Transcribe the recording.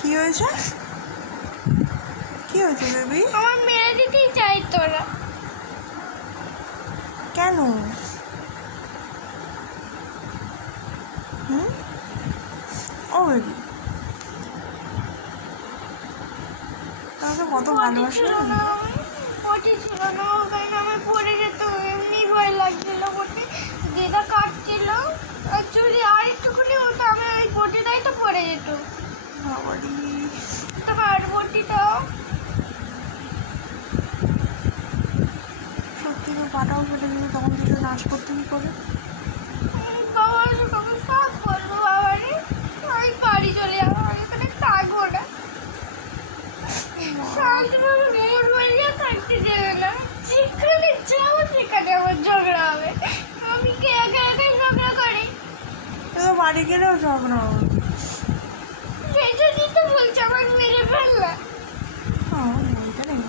কি হয়েছে? কি হয়েছে বেবি? আমার মেরে দিতেই চাই তোরা। কেন? ও বেবি, তাহলে কত ভালোবাসে। পটি ছিল না, ওখানে আমি পড়ে যেত, এমনি ভয় লাগছিল। পটি দিদা কাটছিল, আর যদি আর একটুখানি হতো আমি ওই পটিটাই তো পড়ে যেত। বাবারি, তো আর পটিটাও সত্যি তো পাটাও ফেটে গেলে তখন কিছু নাচ করতে কি করে? বাবা তোকে সব বলবো। বাবারে আমি বাড়ি চলে যাবো, আমি এখানে থাকবো না। শান্তিভাবে মোর বাড়িও থাকতে দেবে না। যেখানে যাবো সেখানে আমার ঝগড়া হবে। আমি কে একা একাই ঝগড়া করি? তো বাড়ি গেলেও ঝগড়া হবে। সেটা দিতে বলছে আমার মেরে ফেললা। বলতে নেই।